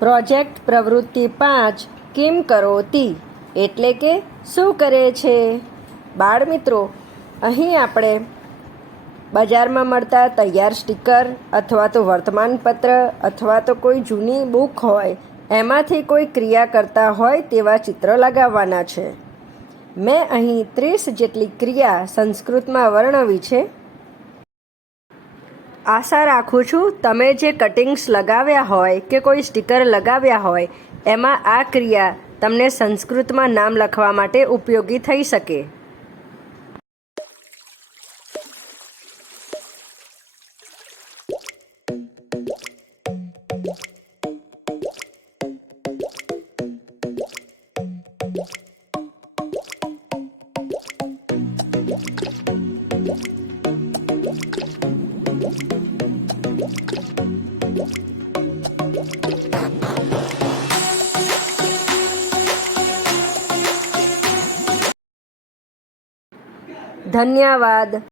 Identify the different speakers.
Speaker 1: Project પ્રવૃત્તિ પાંચ, Kim કરોતી એટલે કે, શું કરે છે? બાળમિત્રો, અહીં આપણે બજારમાં મળતા તૈયાર સ્ટીકર અથવા તો વર્તમાનપત્ર અથવા તો કોઈ જૂની બુક હોય, એમાંથી કોઈ ક્રિયા કરતા હોય તેવા ચિત્ર લગાવવાના છે. મેં અહીં ત્રીસ જેટલી ક્રિયા સંસ્કૃતમાં વર્ણવી છે. આશા રાખું છું તમે જે કટિંગ્સ લગાવ્યા હોય કે કોઈ સ્ટીકર લગાવ્યા હોય, એમાં આ ક્રિયા તમને સંસ્કૃતમાં નામ લખવા માટે ઉપયોગી થઈ શકે. ધન્યવાદ.